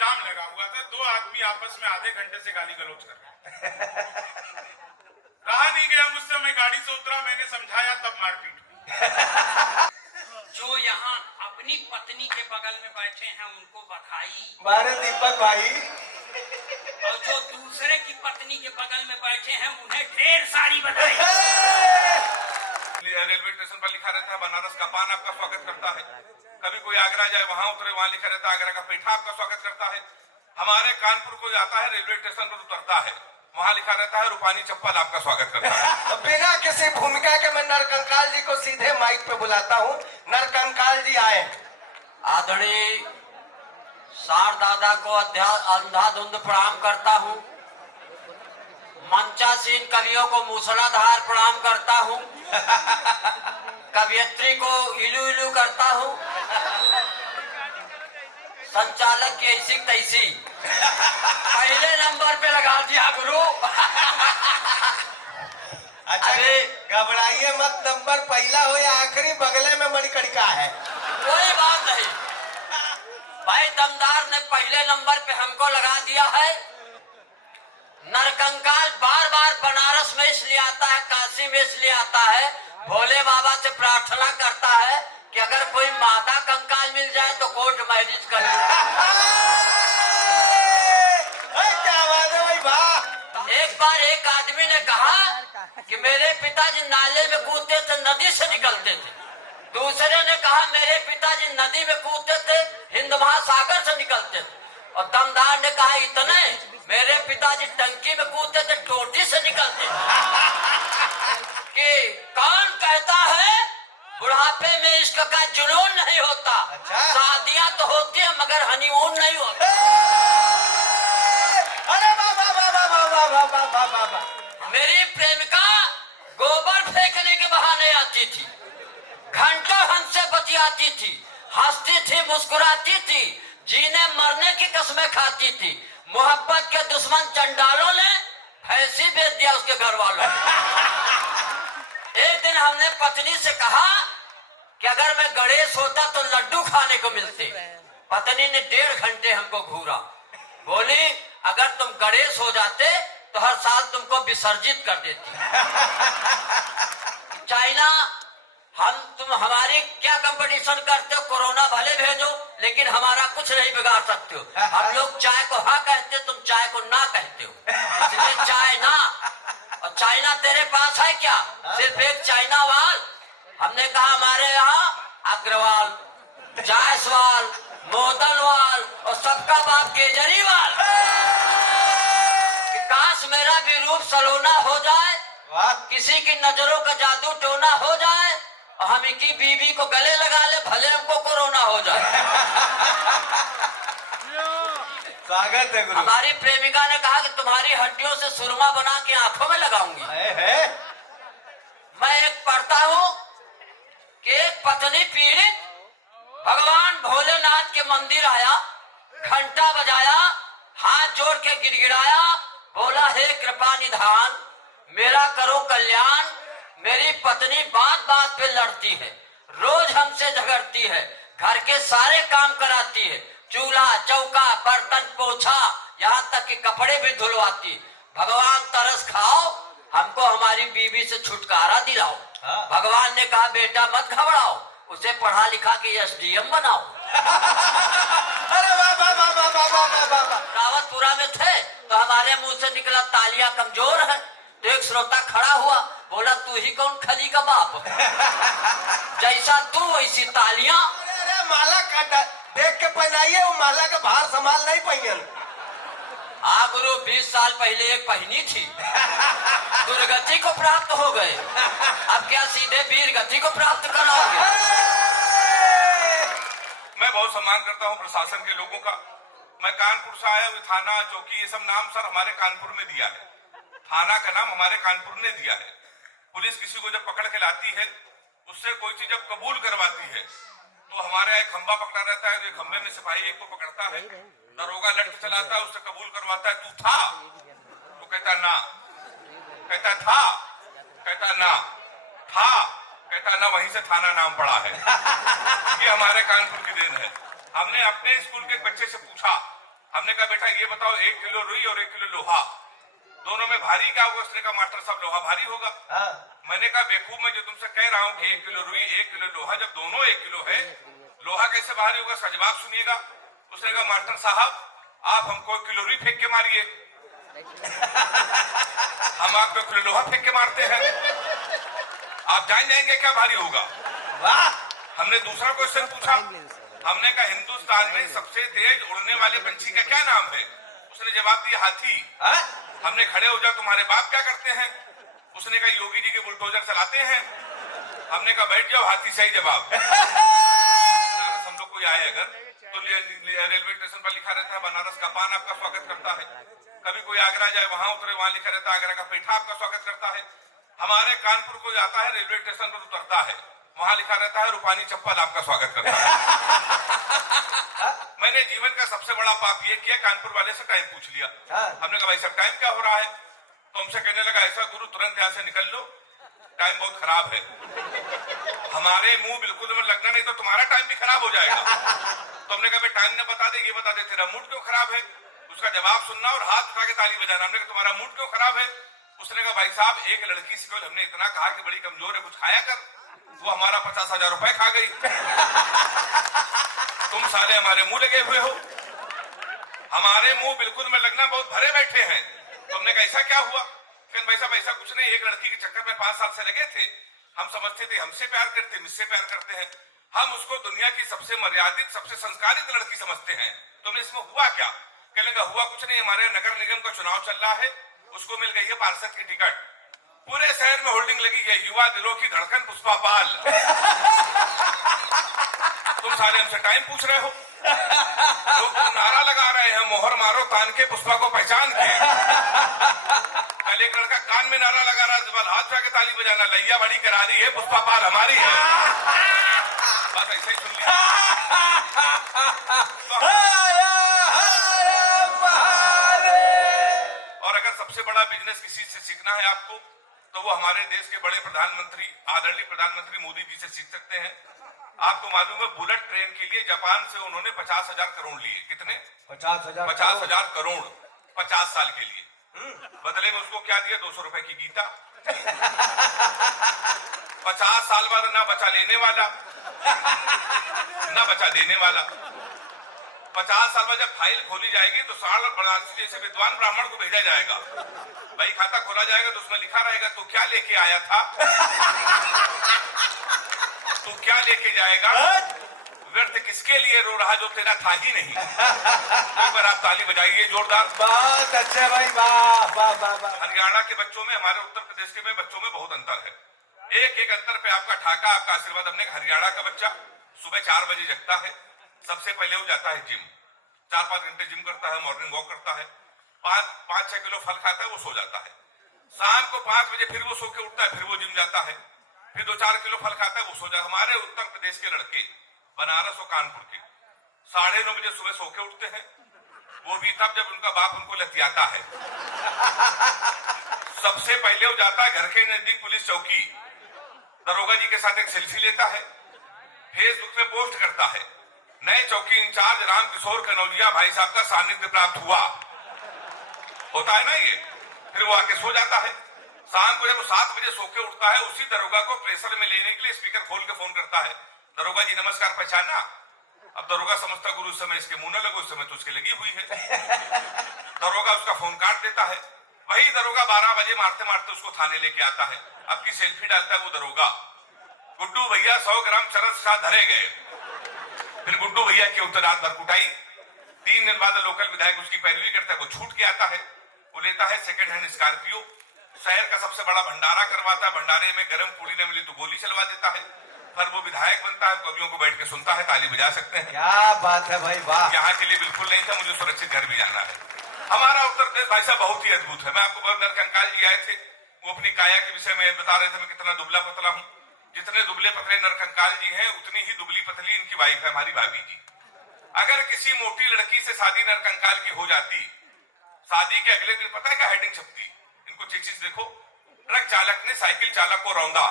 जाम लगा हुआ था, दो आदमी आपस में आधे घंटे से गाली गलौज कर रहे। रहा नहीं गया मुझसे, मैं गाड़ी से उतरा, मैंने समझाया, तब मारपीट हुई। जो यहाँ अपनी पत्नी के बगल में बैठे हैं उनको बधाई, मारे दीपक भाई। और जो दूसरे की पत्नी के बगल में बैठे हैं उन्हें ढेर सारी बधाई। रेलवे स्टेशन पर लिखा रहता है बनारस का पान आपका स्वागत करता है। कभी कोई आगरा जाए वहां उतरे, वहां लिखा रहता है आगरा का पेठा आपका स्वागत करता है। हमारे कानपुर को जाता है, रेलवे स्टेशन पर उतरता है, वहां लिखा रहता है रूपानी चप्पल आपका स्वागत करता है। बिना किसी भूमिका के मैं नरकंकाल जी को सीधे माइक पे बुलाता हूँ। नरकंकाल जी आए। आदरणीय सार दादा को अंधाधुंध प्रणाम करता हूँ। मंचासीन कवियों को मूसलाधार प्रणाम करता हूँ। कवियत्री को इलू इलू करता हूँ। संचालक की ऐसी तैसी पहले नंबर पे लगा दिया गुरु। अच्छा घबराइए मत, नंबर पहला हो या आखिरी, बगले में मणिकर्णिका है। कोई बात नहीं भाई, दमदार ने पहले नंबर पे हमको लगा दिया है। नरकंकाल बार बार बनारस में इसलिए आता है, काशी में इसलिए आता है, भोले बाबा से प्रार्थना करता है कि अगर कोई मादा कंकाल मिल जाए तो कोर्ट मैरिज कर लूं। क्या बात है भाई, वाह। एक बार एक आदमी ने कहा कि मेरे पिताजी नाले में कूदते थे, नदी से निकलते थे। दूसरे ने कहा मेरे पिताजी नदी में कूदते थे, हिंद महासागर से निकलते थे। और दमदार ने कहा इतने, मेरे पिताजी टंकी में कूदते थे, टोटी से निकलते कि कौन कहता है बुढ़ापे में इश्क का जुनून नहीं होता। अच्छा? शादियां तो होती है मगर हनीमून नहीं होता। अरे वाह। मेरी प्रेमिका गोबर फेंकने के बहाने आती थी, घंटों हमसे बतियाती थी, हंसती थी, मुस्कुराती थी, जीने मरने की कसमें खाती थी। मोहब्बत के दुश्मन चंडालों ने भैंसी बेच दिया उसके घर वालों ने। एक दिन हमने पत्नी से कहा कि अगर मैं गणेश होता तो लड्डू खाने को मिलते। पत्नी ने 1.5 घंटे हमको घूरा, बोली अगर तुम गणेश हो जाते तो हर साल तुमको विसर्जित कर देती। चाइना तुम हमारी क्या कंपटीशन करते हो, कोरोना भले भेजो लेकिन हमारा कुछ नहीं बिगाड़ सकते हो। हम लोग चाय को हाँ कहते हो, तुम चाय को ना कहते हो, इसलिए चाय ना। और चाइना तेरे पास है क्या? सिर्फ एक चाइना वाल। हमने कहा हमारे यहाँ अग्रवाल, जायसवाल, मोदनवाल और सबका बाप केजरीवाल। काश मेरा भी रूप सलोना हो जाए, किसी की नजरों का जादू टोना हो जाए और हम की बीवी को गले लगा ले, भले हमको कोरोना हो जाए। स्वागत है गुरु। हमारी प्रेमिका ने कहा कि तुम्हारी हड्डियों से सुरमा बना के आंखों में लगाऊंगी। मैं एक पढ़ता हूँ कि एक पत्नी पीड़ित भगवान भोलेनाथ के मंदिर आया, घंटा बजाया, हाथ जोड़ के गिड़गिड़ाया, बोला हे कृपा निधान, मेरा करो कल्याण। मेरी पत्नी बात बात पे लड़ती है, रोज हमसे झगड़ती है, घर के सारे काम कराती है, चूल्हा चौका बर्तन पोछा, यहाँ तक कि कपड़े भी धुलवाती। भगवान तरस खाओ, हमको हमारी बीवी से छुटकारा दिलाओ। भगवान ने कहा बेटा मत घबराओ, उसे पढ़ा लिखा के SDM बनाओ। अरे वाह। रावतपुरा में थे तो हमारे मुंह से निकला तालियां कमजोर है। तो एक श्रोता खड़ा हुआ, बोला तू ही कौन खली का बाप, जैसा तू वैसी तालियां। अरे माला काटा देख के पहनाइए, वो माला का भार संभाल नहीं पहियन। हाँ गुरु, 20 साल पहले एक पहनी थी, दुर्गति को प्राप्त हो गए, अब क्या सीधे वीर गति को प्राप्त कराओगे? मैं बहुत सम्मान करता हूँ प्रशासन के लोगों का। मैं कानपुर से आया हूँ, थाना चौकी ये सब नाम सर हमारे कानपुर में दिया है, थाना का नाम हमारे कानपुर ने दिया है। पुलिस किसी को जब पकड़ के लाती है, उससे कोई चीज जब कबूल करवाती है तो हमारे एक खंबा पकड़ा रहता है, एक खंबे में सिपाही एक को पकड़ता है, दरोगा लट चलाता है, उससे कबूल करवाता है तू था, तो कहता ना, कहता था, कहता ना, था, कहता ना, वहीं से थाना नाम पड़ा है। ये हमारे कानपुर की देन है। हमने अपने स्कूल के एक बच्चे से पूछा हमने कहा बेटा ये बताओ 1 किलो रुई और 1 किलो लोहा दोनों में भारी क्या होगा? उसने कहा मास्टर साहब लोहा भारी होगा। हाँ। मैंने कहा बेवकूफ, मैं जो तुमसे कह रहा हूँ कि 1 किलो रुई 1 किलो लोहा, जब दोनों 1 किलो है लोहा कैसे भारी होगा? इसका जवाब सुनिएगा। उसने कहा मास्टर साहब आप हमको 1 किलो रुई फेंक के मारिए, हम आपको 1 किलो लोहा फेंक के मारते हैं, आप जान जाएंगे क्या भारी होगा? वाह। हमने दूसरा क्वेश्चन पूछा, हमने कहा हिंदुस्तान में सबसे तेज उड़ने वाले पंछी का क्या नाम है? उसने जवाब दिया हाथी। हाँ? हमने खड़े हो जाओ तुम्हारे बाप क्या करते हैं? उसने कहा योगी जी के बुलडोजर चलाते हैं। हमने कहा बैठ जाओ, हाथी सही जवाब। हम लोग कोई आए अगर तो रेलवे स्टेशन पर लिखा रहता है बनारस का पान आपका स्वागत करता है, कभी कोई आगरा जाए वहां उतरे वहां लिखा रहता है आगरा का पेठा आपका स्वागत करता है। हमारे कानपुर को जाता है रेलवे स्टेशन पर उतरता है वहां लिखा रहता है रूपानी चप्पल आपका स्वागत करता है। मैंने जीवन का सबसे बड़ा पाप ये किया, कानपुर वाले से टाइम पूछ लिया। हमने कहा भाई साहब टाइम क्या हो रहा है? तो हमसे कहने लगा ऐसा गुरु तुरंत यहाँ से निकल लो, टाइम बहुत खराब है। हमारे मुंह बिल्कुल में लगना नहीं तो तुम्हारा टाइम भी खराब हो जाएगा। तो हमने कहा टाइम न बता दे, ये बता दे तेरा मूड क्यों खराब है? उसका जवाब सुनना और हाथ उठा के ताली बजाना। हमने कहा तुम्हारा मूड क्यों खराब है? उसने कहा भाई साहब एक लड़की से केवल हमने इतना कहा कि बड़ी कमजोर है कुछ खाया कर, वो हमारा 50,000 रुपए खा गई। तुम साले हमारे मुंह लगे हुए हो, हमारे मुंह बिल्कुल में लगना बहुत भरे बैठे हैं। तो हमने कहा ऐसा क्या हुआ? कहते भाई साहब ऐसा कुछ नहीं, एक लड़की के चक्कर में 5 साल से लगे थे, हम समझते थे हमसे प्यार करते मुझसे प्यार करते हैं, हम उसको दुनिया की सबसे मर्यादित सबसे संस्कारित लड़की समझते हैं। तुमने इसमें हुआ क्या? कहने लगा हुआ कुछ नहीं, हमारे नगर निगम का चुनाव चल रहा है, उसको मिल गई है पार्षद की टिकट, पूरे शहर में होल्डिंग लगी है युवा दिलों की धड़कन पुष्पा पाल। तुम सारे हमसे टाइम पूछ रहे हो, लोग नारा लगा रहे हैं मोहर मारो तान के पुष्पा को पहचान के। कल एक लड़का कान में नारा लगा रहा है हाथ जाके ताली बजाना, लैया बड़ी करारी है पुष्पा पाल हमारी है। बस ऐसे ही सुन लिया। और अगर सबसे बड़ा बिजनेस किसी से सीखना है आपको तो वो हमारे देश के बड़े प्रधानमंत्री आदरणीय प्रधानमंत्री मोदी जी से सीख सकते हैं। आपको मालूम है बुलेट ट्रेन के लिए जापान से उन्होंने 50,000 करोड़ लिए। कितने? 50,000 करोड़ 50 साल के लिए। बदले में उसको क्या दिया? 200 रुपए की गीता। 50 साल बाद ना बचा लेने वाला ना बचा देने वाला। 50 साल बाद जब फाइल खोली जाएगी तो साल बनारसी जैसे विद्वान ब्राह्मण को भेजा जाएगा, भाई खाता खोला जाएगा तो उसमें लिखा रहेगा तू क्या लेके आया था, तू क्या लेके जाएगा, व्यर्थ किसके लिए रो रहा जो तेरा था ही नहीं। एक बार आप ताली बजाइए जोरदार। बहुत अच्छे भाई, वाह वाह वाह वाह। हरियाणा के बच्चों में हमारे उत्तर प्रदेश के बच्चों में बहुत अंतर है। एक एक अंतर पे आपका ठाका आपका आशीर्वाद। हमने हरियाणा का बच्चा सुबह 4 बजे जगता है, सबसे पहले वो जाता है जिम, 4-5 घंटे जिम करता है, मॉर्निंग वॉक करता है, 5-6 किलो फल खाता है, वो सो जाता है। शाम को 5 बजे फिर वो सो के उठता है, फिर वो जिम जाता है, फिर 2-4 किलो फल खाता है, वो सो जाता है। हमारे उत्तर प्रदेश के लड़के बनारस और कानपुर के 9:30 बजे सुबह सो के उठते हैं, वो भी तब जब उनका बाप उनको लतियाता है। सबसे पहले वो जाता है घर के नजदीक पुलिस चौकी, दरोगा जी के साथ एक सेल्फी लेता है, फेसबुक पे पोस्ट करता है, नए चौकी इंचार्ज राम किशोर कनौजिया भाई साहब का सानिध्य प्राप्त हुआ, होता है ना ये। फिर वो आके सो जाता है। शाम को जब वो 7 बजे सो के उठता है, उसी दरोगा को प्रेशर में लेने के लिए स्पीकर खोल के फोन करता है, दरोगा जी नमस्कार, पहचाना? अब दरोगा समझता गुरु उस समय इसके मुंह न लगो, उस समय तो उसके लगी हुई है। दरोगा उसका फोन काट देता है। वही दरोगा 12 बजे मारते मारते उसको थाने लेके आता है, अब की सेल्फी डालता है वो दरोगा, गुड्डू भैया 100 ग्राम चरस शाह धरे गए। फिर गुड्डू भैया की उत्तर रात भर कुटाई। 3 दिन बाद लोकल विधायक उसकी पैरवी करता है, वो छूट के आता है, वो लेता है सेकंड हैंड स्कॉर्पियो, शहर का सबसे बड़ा भंडारा करवाता है, भंडारे में गर्म पूरी न मिली तो गोली चलवा देता है, फिर वो विधायक बनता है, कवियों को बैठ के सुनता है, ताली बजा सकते हैं। क्या बात है भाई, वाह। यहाँ के लिए बिल्कुल नहीं था, मुझे सुरक्षित घर भी जाना है। हमारा उत्तर प्रदेश भाई साहब बहुत ही अद्भुत है। मैं आपको नरकंकाल जी आए थे, वो अपनी काया के विषय में बता रहे थे मैं कितना दुबला पतला हूँ। जितने दुबले पतले नरकंकाल जी हैं उतनी ही दुबली पतली इनकी वाइफ है, हमारी भाभी जी। अगर किसी मोटी लड़की से शादी नरकंकाल की हो जाती, शादी के अगले दिन पता है क्या हेडिंग छपती? इनको चेचिस देखो, ट्रक चालक ने साइकिल चालक को रौंदा।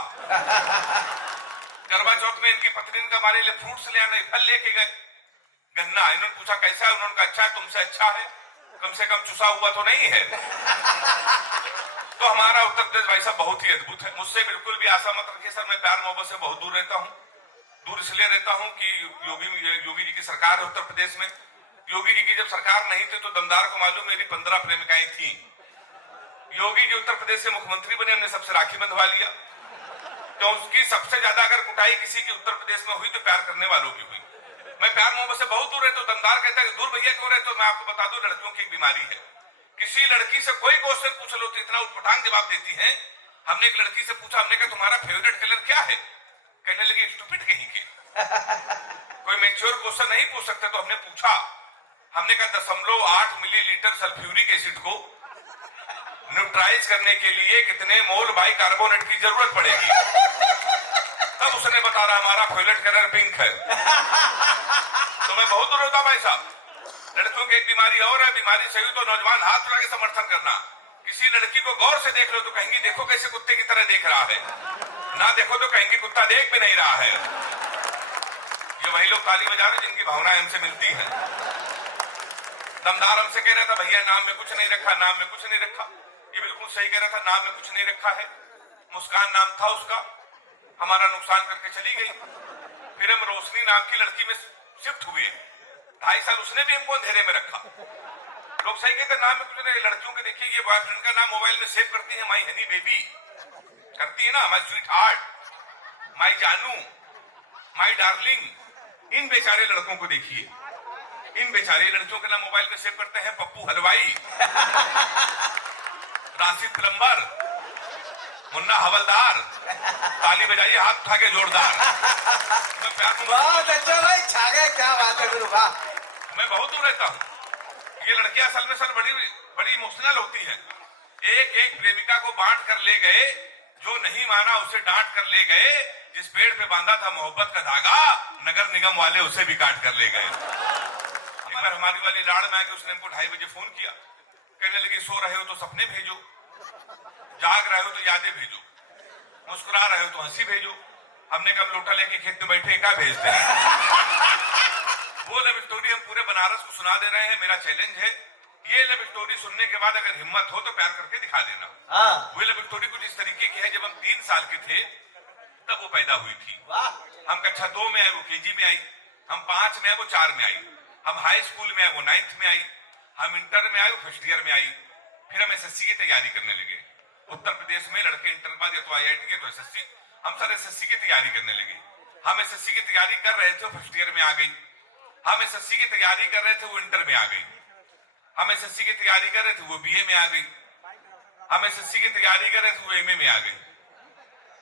करवा चौथ में इनकी पत्नी का हमारे लिए फ्रूट्स ले आने, फल लेके गए, गन्ना। इन्होंने पूछा कैसा है, उन्होंने कहा अच्छा है, तुमसे अच्छा है, कम से कम चुसा हुआ तो नहीं है। तो हमारा उत्तर प्रदेश भाई साहब बहुत ही अद्भुत है। मुझसे बिल्कुल भी आशा मत रखिए सर, मैं प्यार मोहब्बत से बहुत दूर रहता हूँ। दूर इसलिए रहता हूँ कि योगी जी की सरकार है उत्तर प्रदेश में। योगी जी की जब सरकार नहीं थी तो दमदार को मालूम मेरी 15 प्रेमिकाएं थी। योगी जी उत्तर प्रदेश से मुख्यमंत्री बने, हमने सबसे राखी बंधवा लिया। तो उसकी सबसे ज्यादा अगर कुटाई किसी की उत्तर प्रदेश में हुई तो प्यार करने वालों की हुई। मैं प्यार मोहब्बत से बहुत दूर रहता हूँ। दमदार कहता है दूर भैया क्यों रहते हो? मैं आपको बता दूं, लड़कियों की एक बीमारी है। किसी लड़की से कोई क्वेश्चन पूछ लो तो इतना उटपटांग जवाब देती है। हमने एक लड़की से पूछा, हमने कहा तुम्हारा फेवरेट कलर क्या है? कहने लगी स्टूपिड कहीं के। कोई मैच्योर क्वेश्चन नहीं पूछ सकते। तो हमने पूछा, हमने कहा 0.8 मिलीलीटर सल्फ्यूरिक एसिड को न्यूट्राइज करने के लिए कितने मोल बाइकार्बोनेट की जरूरत पड़ेगी? तब उसने बता रहा हमारा फेवरेट कलर पिंक है। तो मैं बहुत दूर होता भाई साहब। लड़कियों की एक बीमारी और है, बीमारी सही हो तो नौजवान हाथ उठा के समर्थन करना। किसी लड़की को गौर से देख लो तो कहेंगी देखो कैसे कुत्ते की तरह देख रहा है, ना देखो तो कहेंगी कुत्ता देख भी नहीं रहा है। ये वही लोग ताली बजा रहे जिनकी भावनाएं हमसे मिलती हैं। दमदार हमसे कह रहा था भैया नाम में कुछ नहीं रखा, नाम में कुछ नहीं रखा। ये बिल्कुल सही कह रहा था, नाम में कुछ नहीं रखा है। मुस्कान नाम था उसका, हमारा नुकसान करके चली गई। फिर हम रोशनी नाम की लड़की में शिफ्ट हुए। 2.5 साल उसने भी हमको अंधेरे में रखा। लोग सही कहते नाम में कुछ नहीं। लड़कियों के देखिए ये बॉयफ्रेंड का नाम मोबाइल में सेव करती है, माई हनी बेबी करती है ना, माई स्वीट हार्ट, माई जानू, माई डार्लिंग। इन बेचारे लड़कों को देखिए, इन बेचारे लड़कियों के नाम मोबाइल में सेव करते हैं। पप्पू हलवाई, राशिद प्लम्बर, मुन्ना हवलदार। ताली बजाइए हाथ उठा के जोरदार। मैं प्यार बहुत अच्छा भाई, छा गए, क्या बात है गुरु, वाह। मैं बहुत दूर रहता हूँ। ये लड़कियां असल में सर बड़ी बड़ी इमोशनल होती हैं। एक एक प्रेमिका को बांट कर ले गए, जो नहीं माना उसे डांट कर ले गए। जिस पेड़ पे बांधा था मोहब्बत का धागा, नगर निगम वाले उसे भी काट कर ले गए। एक बार हमारी वाली लाड़ में आके उसने हमको 2:30 बजे फोन किया, कहने लगी सो रहे हो तो सपने भेजो, जाग रहे हो तो यादें भेजो, मुस्कुरा रहे हो तो हंसी भेजो। हमने कब लोटा लेके खेत में बैठे क्या भेजते हैं? वो लव स्टोरी हम पूरे बनारस को सुना दे रहे हैं। मेरा चैलेंज है, ये लव स्टोरी सुनने के बाद अगर हिम्मत हो तो प्यार करके दिखा देना। वो लव स्टोरी कुछ इस तरीके की है, जब हम 3 साल के थे तब वो पैदा हुई थी। हम कक्षा 2 में आए, वो केजी में आई। हम 5 में आए, वो 4 में आई। हम हाई स्कूल में आए, वो 9th में आई। हम इंटर में आए, वो फर्स्ट ईयर में आई। फिर हम SSC की तैयारी करने लगे। उत्तर प्रदेश में लड़के इंटर के बाद या तो IIT या तो SSC, हम सर SSC की तैयारी करने लगे। हम SSC की तैयारी कर रहे थे, वो फर्स्ट ईयर में आ गई। हम SSC की तैयारी कर रहे थे, वो इंटर में आ गई। हम SSC की तैयारी कर रहे थे, वो BA में आ गई। हम SSC की तैयारी कर रहे थे, वो MA में आ गई।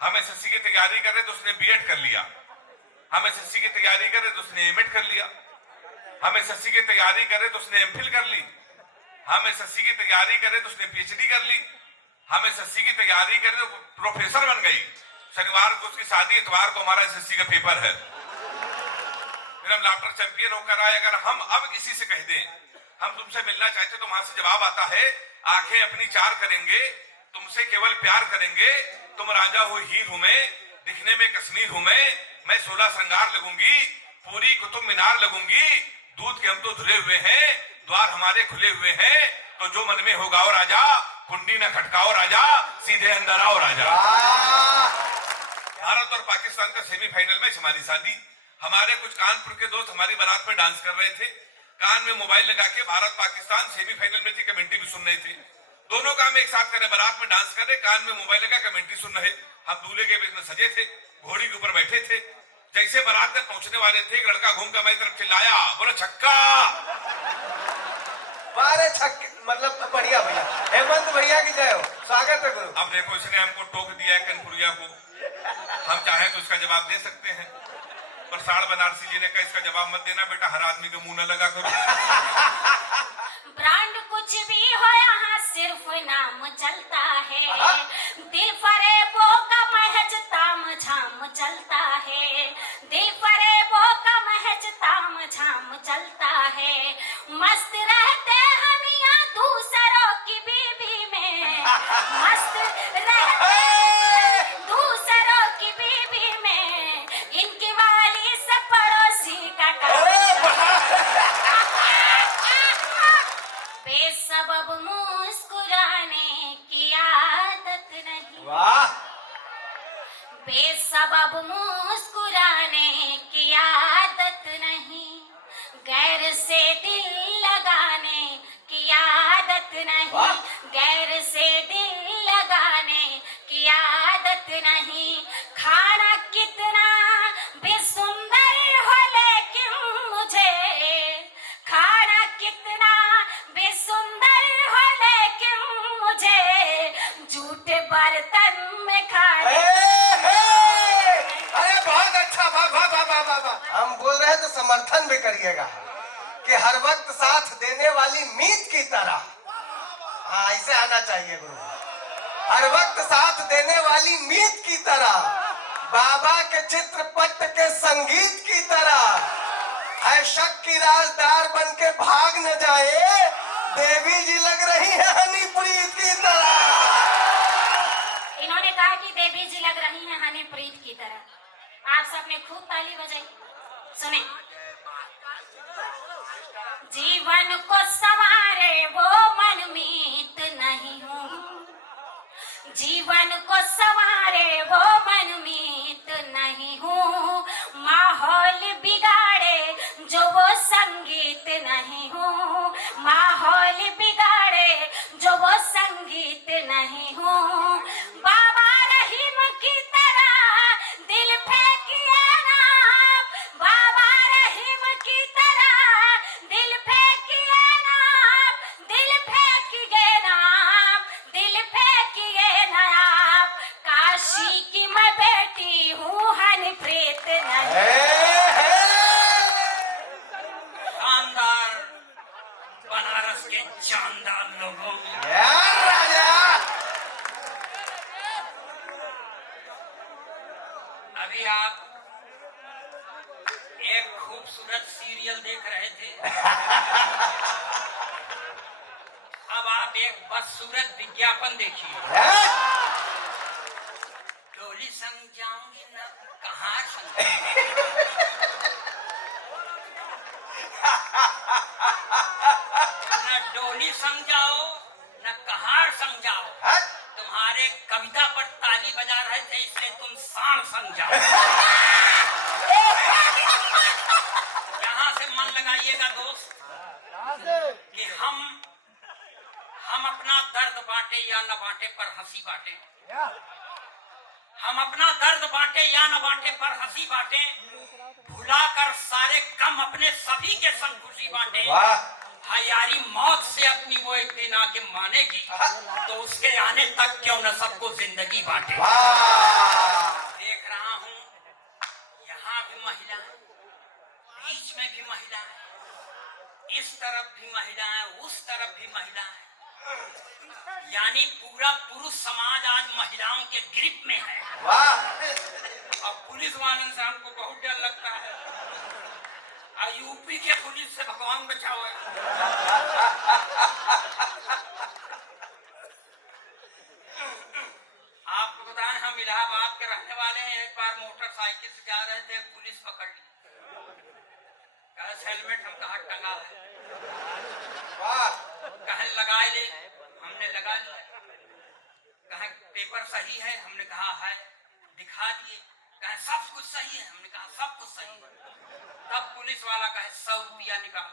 हम SSC की तैयारी कर रहे थे, उसने B.Ed कर लिया। हम SSC की तैयारी कर रहे थे, उसने M.Ed कर लिया। हम SSC की तैयारी कर रहे तो उसने MPhil कर ली। हम SSC की तैयारी कर रहे तो उसने PhD कर ली। हम SSC की तैयारी कर रहे तो प्रोफेसर बन गई। शनिवार को उसकी शादी, इतवार को हमारा SSC का पेपर है। फिर हम लाफ्टर चैंपियन होकर आए। अगर हम अब किसी से कह दें हम तुमसे मिलना चाहते तो वहां से जवाब आता है, आंखें अपनी 4 करेंगे, तुमसे केवल प्यार करेंगे। तुम राजा हो हीर हूं मैं, दिखने में कश्मीर हूं मैं 16 श्रृंगार लगूंगी, पूरी कुतुब मीनार लगूंगी। दूध के हम तो धुले हुए हैं, द्वार हमारे खुले हुए हैं। तो जो मन में होगा और राजा, कुंडी न खटकाओ राजा, सीधे अंदर आओ राजा। भारत और पाकिस्तान का सेमीफाइनल मैच, हमारी शादी। हमारे कुछ कानपुर के दोस्त हमारी बारात में डांस कर रहे थे। कान में मोबाइल लगा के भारत पाकिस्तान सेमीफाइनल में थी, कमेंट्री भी सुन रहे थे। दोनों काम एक साथ कर रहे, बारात में डांस कर रहे, कान में मोबाइल लगा, कमेंट्री सुन रहे। हम दूल्हे के बीच में सजे थे, घोड़ी के ऊपर बैठे थे। जैसे बारात में पहुंचने वाले थे, एक लड़का घूम कर मेरी तरफ चिल्लाया, बोला छक्का। बारे छक्के, मतलब बढ़िया भैया, हेमंत भैया की जय हो, स्वागत है गुरु। अब देखो इसने हमको टोक दिया है कनपुरिया को, हम चाहे तो इसका जवाब दे सकते हैं। पर साड़ बनारसी जी ने कहा इसका जवाब मत देना बेटा, हर आदमी को मुंह न लगा करो। ब्रांड कुछ भी हो यहाँ सिर्फ नाम चलता है, दिल फरेबों का महज ताम झाम चलता है, दिल फरेबों का महज ताम झाम चलता है। मस्त रहते हम यहाँ दूसरों की बीबी में, मस्त रहते दूसरों की बीबी में, इनकी वाली सब पड़ोसी का काम। हैं तो समर्थन भी करिएगा कि हर वक्त साथ देने वाली मीत की तरह। हाँ, ऐसे आना चाहिए गुरु। हर वक्त साथ देने वाली मीत की तरह, बाबा के चित्रपट के संगीत की तरह है शक की राजदार बन के भाग न जाए, देवी जी लग रही है हनीप्रीत की तरह। इन्होंने कहा कि देवी जी लग रही हैं हनीप्रीत की तरह। आप सबने खूब ताली बजाई। सुने, जीवन को संवारे वो मनमीत नहीं हूँ, जीवन को संवारे वो मनमीत नहीं हूँ, माहौल बिगाड़े जो वो संगीत नहीं हूँ, माहौल बिगाड़े जो वो संगीत नहीं हूँ। बाबा रहीम की तरह दिल फेंकिए ना, बाबा रहीम की तरह दिल फेंकिए ना, दिल फेंकिए ना, दिल फेंकिए ना आप। काशी की मैं बेटी हूँ हनीप्रीत नहीं। शानदार बनारस के जानदार लोगों, राजा अभी आप एक खूबसूरत सीरियल देख रहे थे, अब आप एक बदसूरत विज्ञापन देखिए। डोली संग जाऊंगी न कहार संग न डोली संग जाओ न कहार संग जाओ। तुम्हारे कविता पर ताली बजा रहे थे इसलिए तुम सांड संग जाओ। यहाँ से मन लगाइएगा दोस्त कि हम अपना दर्द बांटे या न बांटे पर हंसी बांटे, हम अपना दर्द बांटे या न बांटे पर हंसी बांटे, भुलाकर सारे गम अपने सभी के संग खुशी बांटे। हयारी मौत से अपनी वो एक दिन आके मानेगी तो उसके आने तक क्यों न सबको जिंदगी बांटे। देख रहा हूँ यहाँ भी महिलाएं, बीच में भी महिलाएं, इस तरफ भी महिलाएं, उस तरफ भी महिलाएं, यानी पूरा पुरुष समाज आज महिलाओं के ग्रिप में है। और पुलिस वालों से हमको बहुत डर लगता है, और यूपी के पुलिस से भगवान बचाओ। आपको बताएं, हम इलाहाबाद के रहने वाले हैं। एक बार मोटरसाइकिल से जा रहे थे, पुलिस पकड़ ली, कहा हेलमेट हम कहा टंगा है, कहा लगा ले, हमने लगा लिया, कहा पेपर सही है, हमने कहा है, दिखा दिए, कहा सब कुछ सही है, हमने कहा सब कुछ सही है। तब पुलिस वाला कहे 100 रुपया निकाल।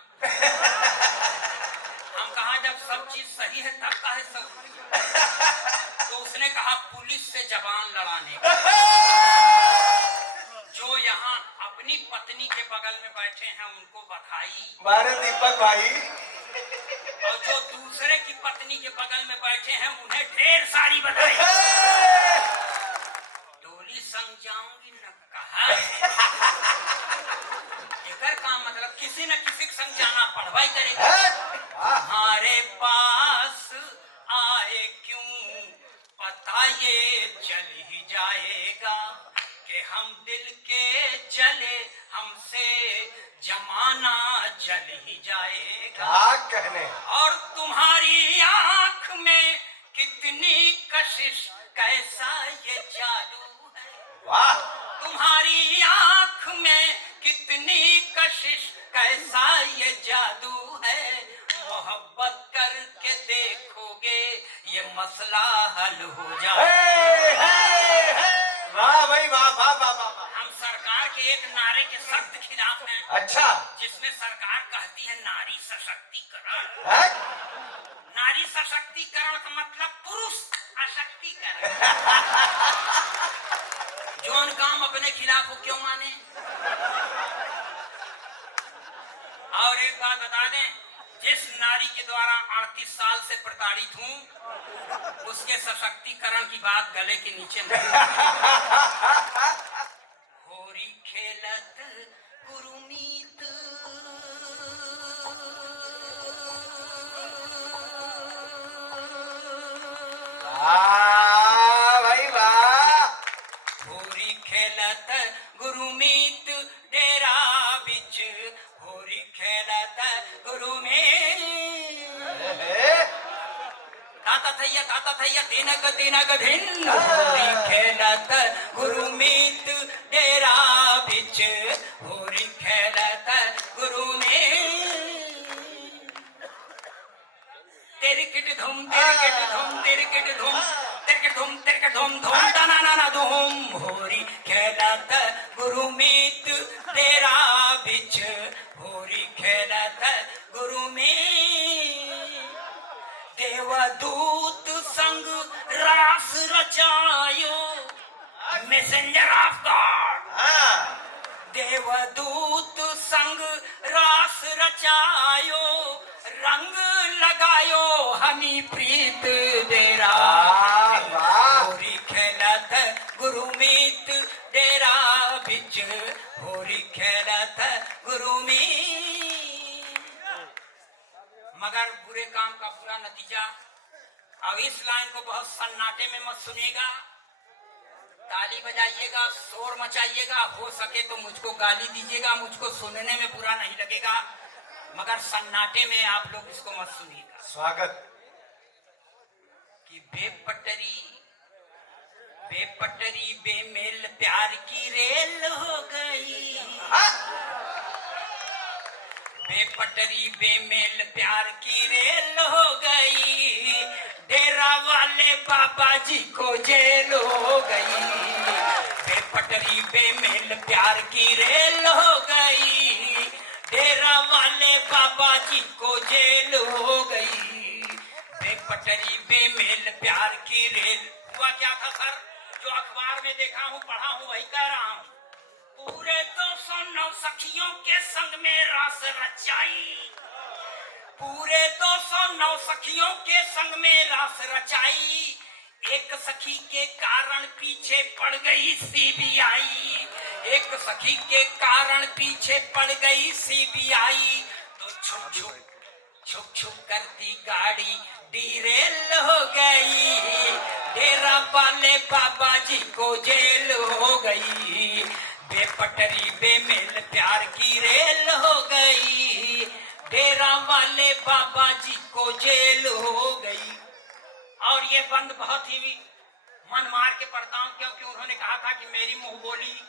हम कहा जब सब चीज सही है तब कहे 100 रुपया। तो उसने कहा पुलिस से जबान लड़ाने का। जो यहाँ अपनी पत्नी के बगल में बैठे हैं उनको बधाई, मारे दीपक भाई। और जो दूसरे की पत्नी के बगल में बैठे हैं उन्हें ढेर सारी बधाई। डोली संग जाऊंगी न कहा, एकर का मतलब किसी न किसी संग जाना पड़वा ही करेगा। तुम्हारे पास आए क्यों पता ये चल ही जाएगा कि हम दिल के जले हमसे जमाना जल ही जाएगा। क्या कहने। और तुम्हारी आंख में कितनी कशिश कैसा ये जादू है, वाह। तुम्हारी आंख में कितनी कशिश कैसा ये जादू है। मोहब्बत करके देखोगे ये मसला हल हो जाए। वाह भाई वाह वाह वाह वाह। हम सरकार के एक नारे के सख्त खिलाफ हैं। अच्छा। जिसमें सरकार कहती है नारी सशक्तिकरण। है? नारी सशक्तिकरण का मतलब पुरुष अशक्तिकरण। जौन काम अपने खिलाफ हो क्यों माने। और एक बात बता दें, जिस नारी के द्वारा 38 साल से प्रताड़ित हूं उसके सशक्तिकरण की बात गले के नीचे नहीं। होरी खेलत गुरुमी बिच होरी खेलत गुरु में ताता थैया तिनक धिन होरी खेलत गुरु मीत डेरा बिच होरी खेलत गुरु में तिरकिट धूम धूम तना धूम होरी खेलत गुरु मीत तेरा बिच होरी खेलत गुरु में देवदूत संग रास रचायो मैसेंजर ऑफ गॉड देवदूत संग रास रचायो रंग लगायो हनी प्रीत डेरा होरी खेलत गुरु मीत डेरा बिच होरी खेलत गुरु मीत। मगर बुरे काम का बुरा नतीजा। अब इस लाइन को बहुत सन्नाटे में मत सुनिएगा, ताली बजाइएगा, शोर मचाइएगा, हो सके तो मुझको गाली दीजिएगा, मुझको सुनने में बुरा नहीं लगेगा, मगर सन्नाटे में आप लोग इसको मत सुनिएगा। स्वागत। कि बेपटरी बेमेल प्यार की रेल हो गई, बेपटरी बेमेल प्यार की रेल हो गई, डेरा वाले बाबा जी को जेल हो गई, बेपटरी बेमेल प्यार की रेल हो गई, डेरा वाले बाबा जी को जेल हो गई, बेपटरी बेमेल प्यार की रेल। हुआ क्या था सर? जो अखबार में देखा हूँ, पढ़ा हूँ, वही कह रहा हूँ। पूरे 209 सखियों के संग में रास रचाई, पूरे 209 सखियों के संग में रास रचाई, एक सखी के कारण पीछे पड़ गई सीबीआई, एक सखी के कारण पीछे पड़ गई सीबीआई, तो छुप छुप करती गाड़ी डीरेल हो गई, डेरा वाले बाबा जी को जेल हो गई, बेपटरी बेमेल प्यार की रेल हो गई, डेरा वाले बाबा जी को जेल हो गई। और ये बंद बहुत ही मन मार के पढ़ता हूँ, क्योंकि उन्होंने कहा था कि मेरी मुंह बोली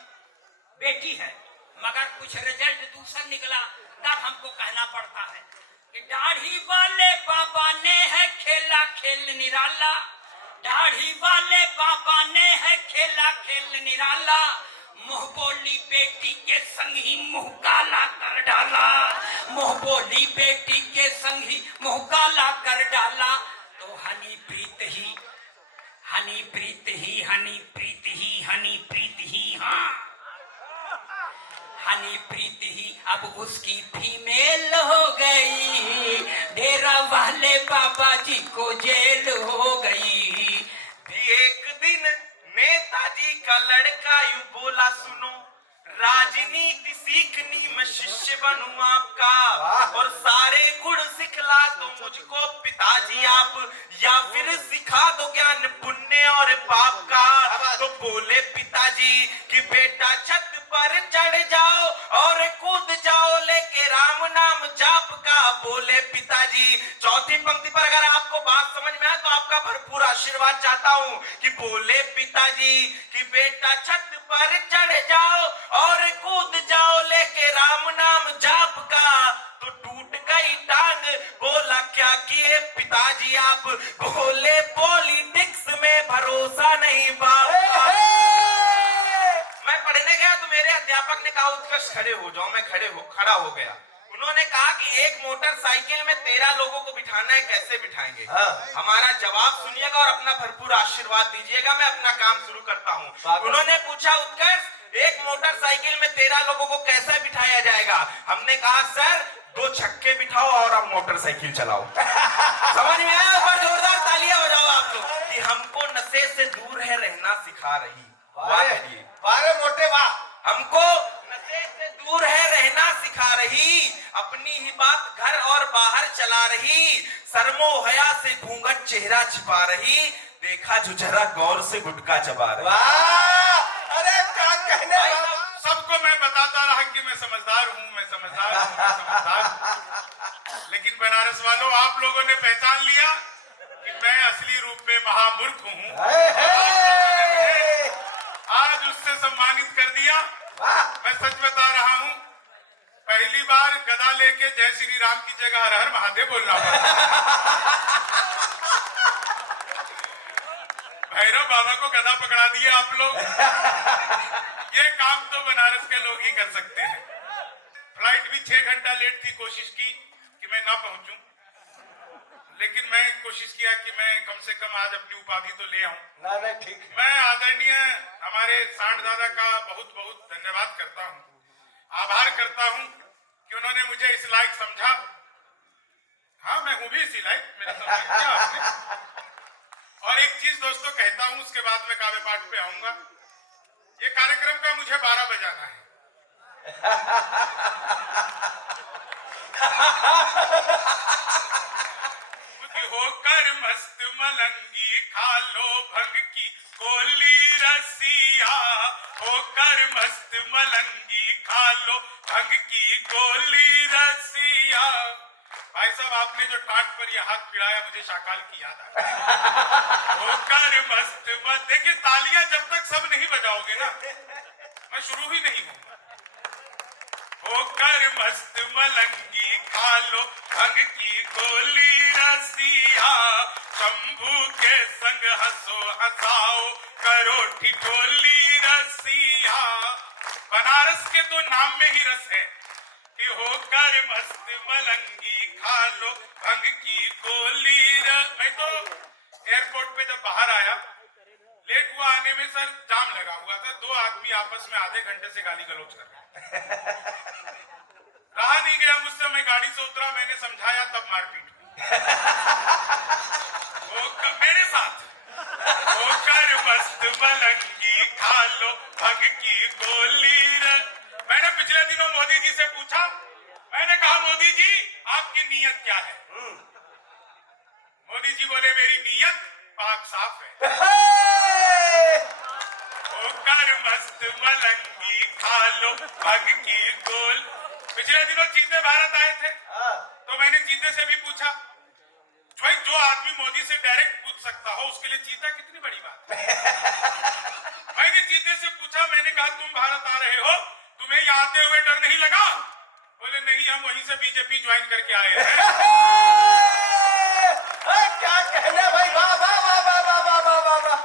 बेटी है, मगर कुछ रिजल्ट दूसरा निकला, तब हमको कहना पड़ता है कि दाढ़ी वाले बाबा ने है खेला खेल निराला, दाढ़ी वाले बाबा ने है खेला खेल निराला, मुंह बोली बेटी के संग ही मुंह काला कर डाला, मुंह बोली बेटी के संग ही मुंह काला कर डाला, तो हनी प्रीत ही हनी प्रीत ही हनी प्रीत ही हनी प्रीत ही, हाँ हनी प्रीत ही अब उसकी फीमेल हो गई, डेरा वाले बाबा जी को जेल हो गई। एक दिन नेताजी का लड़का यूं बोला, सुनो राजनीति सीखनी मैं शिष्य बनूं आपका, और सारे गुण सिखला दो मुझको पिताजी आप, या फिर सिखा दो ज्ञान पुण्य और पाप का। तो बोले पिताजी कि बेटा छत पर चढ़ जाओ और कूद जाओ लेके राम नाम जाप का। बोले पिताजी, चौथी पंक्ति पर अगर आपको बात समझ में आए तो आपका भरपूर आशीर्वाद चाहता हूँ, कि बोले पिताजी कि बेटा छत पर चढ़ जाओ और कूद जाओ लेके राम नाम जाप का। तो टूट गई टांग, बोला क्या किए पिताजी आप, बोले पॉलिटिक्स में भरोसा नहीं बाप। मैं पढ़ने गया तो मेरे अध्यापक ने कहा उत्कर्ष खड़े हो जाओ, मैं खड़ा हो गया। उन्होंने कहा कि एक मोटरसाइकिल में 13 लोगों को बिठाना है, कैसे बिठाएंगे? हमारा जवाब सुनिएगा और अपना भरपूर आशीर्वाद दीजिएगा, मैं अपना काम शुरू करता हूँ। उन्होंने पूछा उत्कर्ष एक मोटरसाइकिल में 13 लोगों को कैसे बिठाया जाएगा? हमने कहा सर 2 छक्के बिठाओ और अब मोटरसाइकिल चलाओ। समझ में आया? पर जोरदार तालियां हो जाओ आप लोग, कि हमको नशे से दूर है रहना सिखा रही। वाह मोटे वाह, हमको नशे से दूर है रहना सिखा रही, अपनी ही बात घर और बाहर चला रही, शर्मो हया से घूंघट चेहरा छिपा रही, देखा जो जरा गौर से गुटखा चबा रही। वाह, अरे क्या कहने, सबको मैं बताता रहा कि मैं समझदार हूँ, मैं समझदार हूँ, मैं समझदार हूँ। लेकिन बनारस वालों, आप लोगों ने पहचान लिया कि मैं असली रूप में महामूर्ख हूँ। आज उससे सम्मानित कर दिया। मैं सच बता रहा हूँ, पहली बार गदा लेके जय श्री राम की जगह हर हर महादेव बोलना पड़ा। भैरव बाबा को गदा पकड़ा दिए आप लोग। ये काम तो बनारस के लोग ही कर सकते हैं। फ्लाइट भी 6 घंटा लेट थी, कोशिश की कि मैं ना पहुंचूं, लेकिन मैं कोशिश किया कि मैं कम से कम आज अपनी उपाधि तो ले आऊं। ना ठीक। मैं आदरणीय हमारे सांड दादा का बहुत बहुत धन्यवाद करता हूं, आभार करता हूं कि उन्होंने मुझे इस लायक समझा। हाँ, मैं हूं भी इसी लायक, मेरा समझ किया आपने। और एक चीज दोस्तों कहता हूं, उसके बाद मैं काव्य पाठ पे आऊंगा। ये कार्यक्रम का मुझे 12 बजाना है। होकर मस्त मलंगी खा लो भंग की गोली रसिया, होकर मस्त मलंगी खा लो भंग की गोली रसिया। भाई साहब, आपने जो टाट पर ये हाथ फिराया, मुझे शाकाल की याद आ गई। होकर मस्त देखिए, तालियां जब तक सब नहीं बजाओगे ना, मैं शुरू ही नहीं हूँ। होकर मस्त मलंगी खा लो भंग की गोली रसिया, शंभू के संग हंसो हंसाओ करो ठिठोली रसिया। बनारस के तो नाम में ही रस है कि होकर मस्त मलंगी खा लो भंग की गोली मैं तो एयरपोर्ट पे जब बाहर आया, लेट हुआ आने में, सर जाम लगा हुआ था। 2 आदमी आपस में आधे घंटे से गाली गलौज कर रहे। रहा नहीं गया मुझसे, मैं गाड़ी से उतरा, मैंने समझाया, तब मारपीट मेरे साथ। होकर मस्त मलंगी खा लो भंग की गोली। मैंने पिछले दिनों मोदी जी से पूछा, मैंने कहा मोदी जी आपकी नीयत क्या है? मोदी जी बोले मेरी नीयत पाक साफ है। होकर मस्त मलंगी खा लो भंग की गोल। पिछले दिनों चीते भारत आए थे, तो मैंने चीते से भी पूछा, भाई जो आदमी मोदी से डायरेक्ट पूछ सकता हो, उसके लिए चीता कितनी बड़ी बात है। मैंने चीते से पूछा, मैंने कहा तुम भारत आ रहे हो, तुम्हें यहाँ आते हुए डर नहीं लगा? बोले नहीं, हम वहीं से बीजेपी ज्वाइन करके आए हैं। क्या कहने भाई, वाह वाह वाह वाह वाह वाह वाह वाह वाह।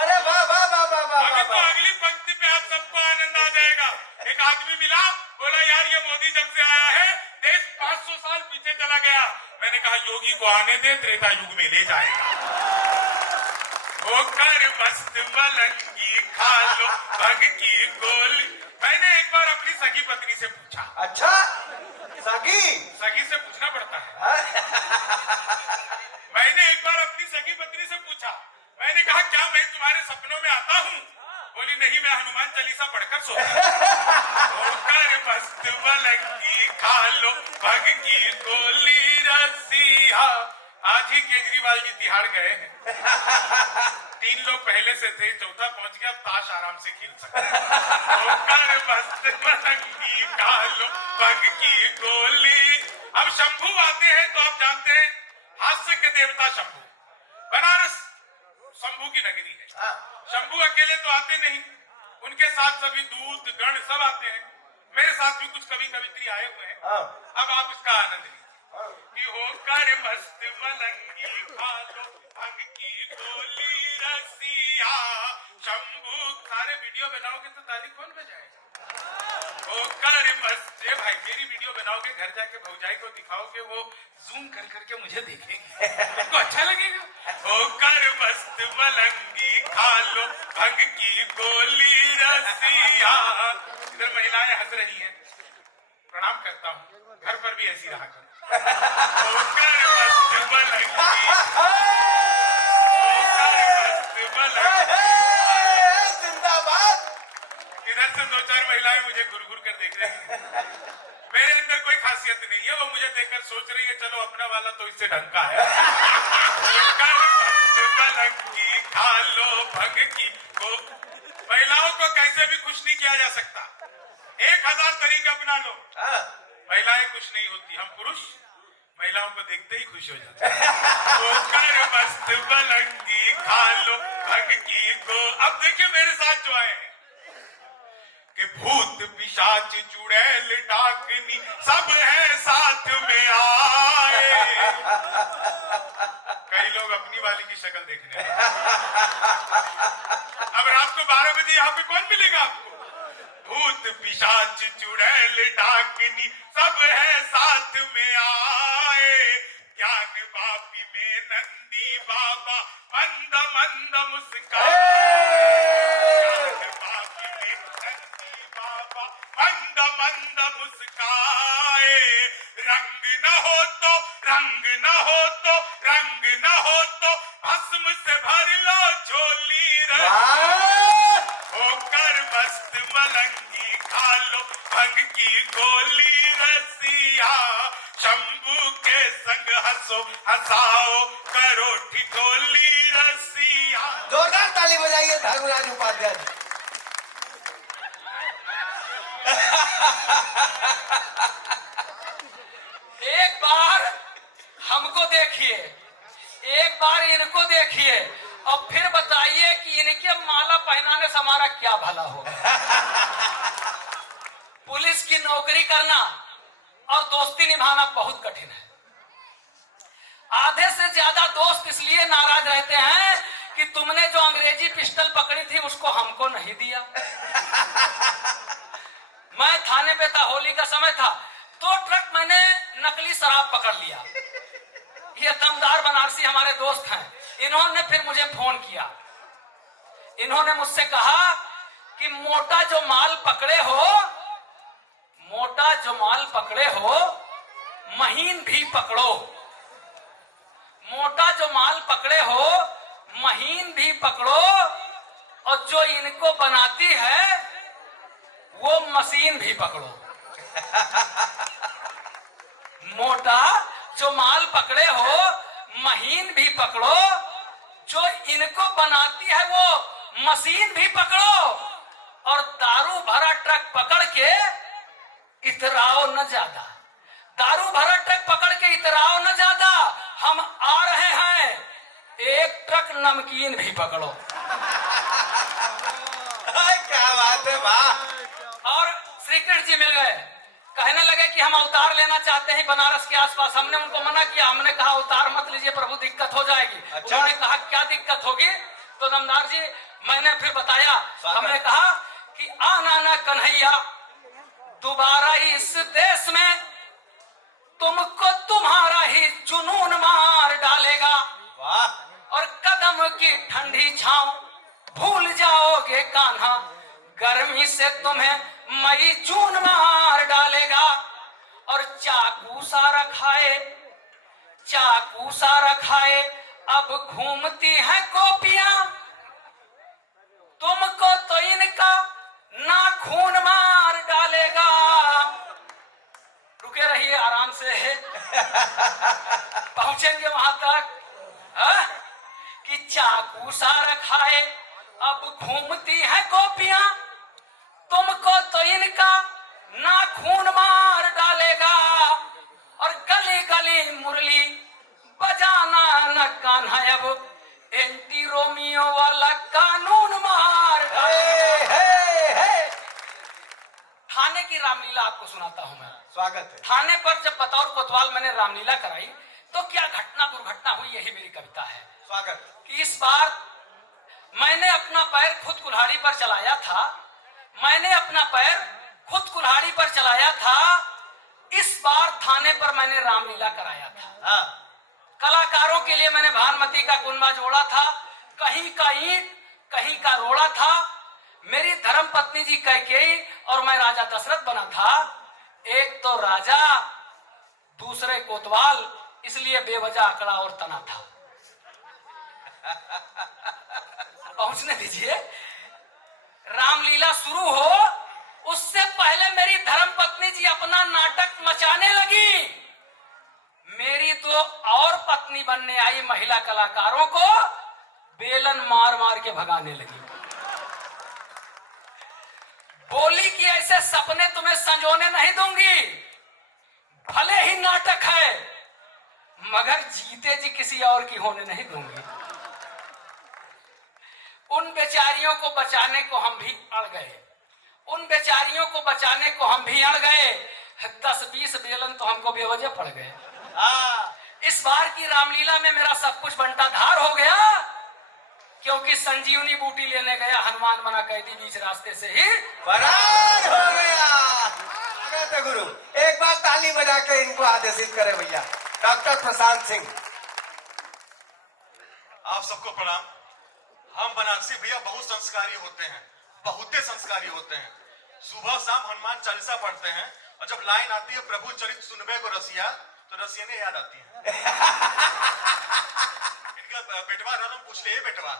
अरे वाह वाह वाह वाह वाह। अभी तो अगली पंक्ति पे आप सबको आनंद आ जाएगा। एक आदमी मिला, बोला यार ये मोदी जब से आया है देश 500 साल पीछे चला गया। मैंने कहा योगी को आने दे, त्रेता युग में ले जाएगा। होकर मस्त मलंगी खा लो भंग की गोली। मैंने एक बार अपनी सगी पत्नी से पूछा। अच्छा, सगी से पूछना पड़ता है। मैंने एक बार अपनी सगी पत्नी से पूछा, मैंने कहा क्या मैं तुम्हारे सपनों में आता हूँ? बोली नहीं, मैं हनुमान चालीसा पढ़कर सोता। होकर मस्त मलंगी खा लो भंग की गोली रसिया। आज ही केजरीवाल जी तिहाड़ गए हैं। 3 लोग पहले से थे, चौथा पहुंच गया, अब ताश आराम से खेल सकते। होकर मस्त मलंगी खा लो भंग की गोली। अब शंभू आते हैं तो आप जानते हैं, हास्य के देवता शंभू। बनारस शंभू की नगरी है। शंभू अकेले तो आते नहीं, उनके साथ सभी दूत गण सब आते हैं। मेरे साथ भी कुछ कवि कवित्री आए हुए हैं। अब आप इसका आनंद लीजिए कि होकर मस्त मलंगी खा लो भंग की गोली रसिया, शंभू। सारे वीडियो बनाओगे तो ताली कौन बजाएगा? होकर मस्त। भाई मेरी वीडियो बनाओगे, घर जाके भौजाई को दिखाओगे, वो जूम कर करके मुझे देखेंगे, उनको अच्छा लगेगा। होकर मस्त मलंगी खा लो भंग की गोली रसिया। इधर महिलाएं हंस रही हैं, प्रणाम करता हूँ, घर पर भी ऐसी रहा करो। होकर मस्त मलंगी जिंदाबाद। इधर से 2-4 महिलाएं मुझे घुर-घुर कर देख रही हैं। मेरे अंदर कोई खासियत नहीं है, वो मुझे देखकर सोच रही है चलो अपना वाला तो इससे ढंग का है। मलंगी खा लो भंग की। महिलाओं को कैसे भी खुश नहीं किया जा सकता। 1000 तरीके अपना लो, हाँ। महिलाएं खुश नहीं होती, हम पुरुष महिलाओं को देखते ही खुश हो जाते हैं। तो कर मस्त मलंगी खा लो भंग की को। अब देखिए मेरे साथ जो आए हैं कि भूत पिशाच चुड़ैल डाकनी सब है साथ में आए। कई लोग अपनी वाली की शक्ल देखने आए। अब रात को 12 बजे यहाँ पे कौन मिलेगा आपको? भूत पिशाच चुड़ैल डाकनी सब है साथ में आए। ज्ञान बापी में नंदी बाबा मंद मंद मुस्काए। ज्ञान बापी में नंदी बाबा मंद मंद मुस्काए। रंग न हो तो रंग न हो तो रंग न हो तो भस्म से भर लो झोली होकर मस्त मलंगी खा लो भंग की गोली रसिया। शंभू के संग हंसो हंसाओ करो ठिठोली रसिया। जोरदार ताली बजाइए धर्मराज उपाध्याय जी। एक बार हमको देखिए, एक बार इनको देखिए और फिर बताइए कि इनके माला पहनाने से हमारा क्या भला हो। पुलिस की नौकरी करना और दोस्ती निभाना बहुत कठिन है। आधे से ज्यादा दोस्त इसलिए नाराज रहते हैं कि तुमने जो अंग्रेजी पिस्टल पकड़ी थी उसको हमको नहीं दिया। मैं थाने पे था, होली का समय था, 2 ट्रक मैंने नकली शराब पकड़ लिया। ये दमदार बनारसी हमारे दोस्त हैं, इन्होंने फिर मुझे फोन किया। इन्होंने मुझसे कहा कि मोटा जो माल पकड़े हो, मोटा जो माल पकड़े हो महीन भी पकड़ो। मोटा जो माल पकड़े हो महीन भी पकड़ो और जो इनको बनाती है वो मशीन भी पकड़ो। मोटा जो माल पकड़े हो महीन भी पकड़ो, जो इनको बनाती है वो मशीन भी पकड़ो और दारू भरा ट्रक पकड़ के इतराओ न ज्यादा। दारू भरा ट्रक पकड़ के इतराओ न ज्यादा, हम आ रहे हैं, एक ट्रक नमकीन भी पकड़ो। क्या बात है वाह। और श्री कृष्ण जी मिल गए, कहने लगे कि हम अवतार लेना चाहते हैं बनारस के आसपास। हमने उनको मना किया, हमने कहा अवतार मत लीजिए प्रभु, दिक्कत हो जाएगी। अच्छा। उन्होंने कहा क्या दिक्कत होगी? तो दमदार जी मैंने फिर बताया, हमने कहा कि आना ना कन्हैया दोबारा इस देश में, तुमको तुम्हारा ही जुनून मार डालेगा। वाह। और कदम की ठंडी छांव भूल जाओगे कान्हा, गर्मी से तुम्हें मई जून मार डालेगा। और चाकू सा रखाए, चाकू सा रखाए अब घूमती है गोपियां, तुमको तो इनका नाखून मार डालेगा। रुके रहिए आराम से, पहुंचेंगे वहां तक। कि चाकू सा रखाए अब घूमती है गोपियां, तुमको तो इनका नाखून मार डालेगा। और गली गली मुरली बजाना न कान्हा, अब एंटी रोमियो वाला कानून मार डालेगा। थाने की रामलीला आपको सुनाता हूं मैं। स्वागत है। थाने पर जब बतौर कोतवाल मैंने रामलीला कराई तो क्या घटना दुर्घटना हुई, यही मेरी कविता है। स्वागत। कि इस बार मैंने अपना पैर खुद कुल्हाड़ी पर चलाया था, मैंने अपना पैर खुद कुल्हाड़ी पर चलाया था। इस बार थाने पर मैंने रामलीला कराया था। हाँ। कलाकारों के लिए मैंने भानुमति का कुनबा जोड़ा था, कहीं का ईंट कहीं का रोड़ा था। मेरी धर्म पत्नी जी कैकेयी और मैं राजा दशरथ बना था। एक तो राजा दूसरे कोतवाल, इसलिए बेवजह अकड़ा और तना था। पहुंचने दीजिए। रामलीला शुरू हो उससे पहले मेरी धर्म पत्नी जी अपना नाटक मचाने लगी। मेरी तो और पत्नी बनने आई महिला कलाकारों को बेलन मार मार के भगाने लगी। बोली कि ऐसे ऐसे सपने तुम्हें संजोने नहीं दूंगी। भले ही नाटक है, मगर जीते जी किसी और की होने नहीं दूंगी। उन बेचारियों को बचाने को हम भी अड़ गए, उन बेचारियों को बचाने को हम भी अड़ गए। 10-20 बेलन तो हमको बेवजह पड़ गए। इस बार की रामलीला में मेरा सब कुछ बंटाधार हो गया, क्योंकि संजीवनी बूटी लेने गया, हनुमान मना कैदी बीच रास्ते से ही फरार हो गया। स्वागत है गुरु, एक बार ताली बजा के इनको आदेशित करें भैया। डॉक्टर प्रशांत सिंह। आप सबको प्रणाम। हम बनारसी भैया बहुत संस्कारी होते हैं, बहुते संस्कारी होते हैं। सुबह शाम हनुमान चालीसा पढ़ते हैं, और जब लाइन आती है प्रभु चरित सुनबे को रसिया, तो रसियने याद आती है। इनका बेटवा राम पूछ ले, बेटवा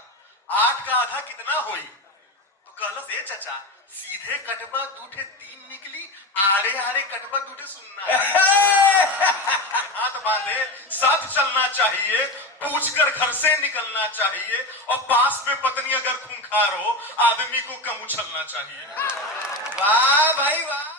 8 का आधा कितना हुई? तो कहलस, ए चचा सीधे कटबा 2-3 निकली, आड़े आड़े कटबा 2 सुनना। हाथ बांधे साथ चलना चाहिए, पूछकर घर से निकलना चाहिए, और पास में पत्नी अगर खूंखार हो आदमी को कम उछलना चाहिए। वाह भाई वाह।